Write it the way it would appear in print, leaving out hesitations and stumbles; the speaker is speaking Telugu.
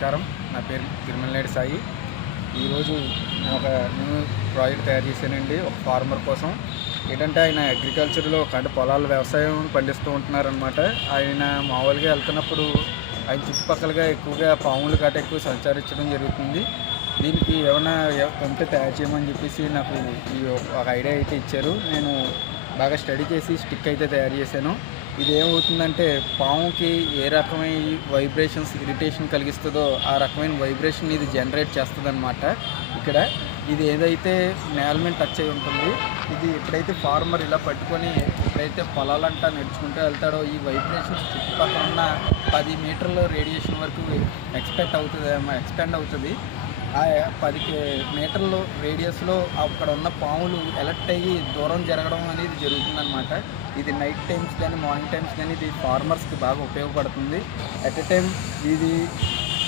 నమస్కారం. నా పేరు తిరుమలనేడి సాయి. ఈరోజు నేను ఒక న్యూ ప్రాజెక్ట్ తయారు చేశానండి ఒక ఫార్మర్ కోసం. ఏంటంటే ఆయన అగ్రికల్చర్లో అంటే పొలాల వ్యవసాయం పండిస్తూ ఉంటున్నారనమాట. ఆయన మామూలుగా వెళ్తున్నప్పుడు ఆయన చుట్టుపక్కలగా ఎక్కువగా పాములు గట్ట ఎక్కువ సంచరించడం జరుగుతుంది. దీనికి ఏమైనా ఉంటే తయారు చేయమని చెప్పేసి నాకు ఈ ఒక ఐడియా అయితే ఇచ్చారు. నేను బాగా స్టడీ చేసి స్టిక్ అయితే తయారు చేశాను. ఇది ఏమవుతుందంటే పాముకి ఏ రకమైన వైబ్రేషన్స్ ఇరిటేషన్ కలిగిస్తుందో ఆ రకమైన వైబ్రేషన్ ఇది జనరేట్ చేస్తుందన్నమాట. ఇక్కడ ఇది ఏదైతే నేల మీద టచ్ అయి ఉంటుంది, ఇది ఎప్పుడైతే ఫార్మర్ ఇలా పట్టుకొని ఎప్పుడైతే పొలాలంటా నడుచుకుంటూ వెళ్తాడో ఈ వైబ్రేషన్స్ చుట్టుపక్కల ఉన్న 10 మీటర్ల రేడియేషన్ వరకు ఎక్స్పెండ్ అవుతుంది. ఆ 10 మీటర్ల రేడియస్లో అక్కడ ఉన్న పాములు ఎలర్ట్ అయ్యి దూరం జరగడం అనేది జరుగుతుందన్నమాట. ఇది నైట్ టైమ్స్ కానీ మార్నింగ్ టైమ్స్ కానీ ఇది ఫార్మర్స్కి బాగా ఉపయోగపడుతుంది. అట్ ఎ టైం ఇది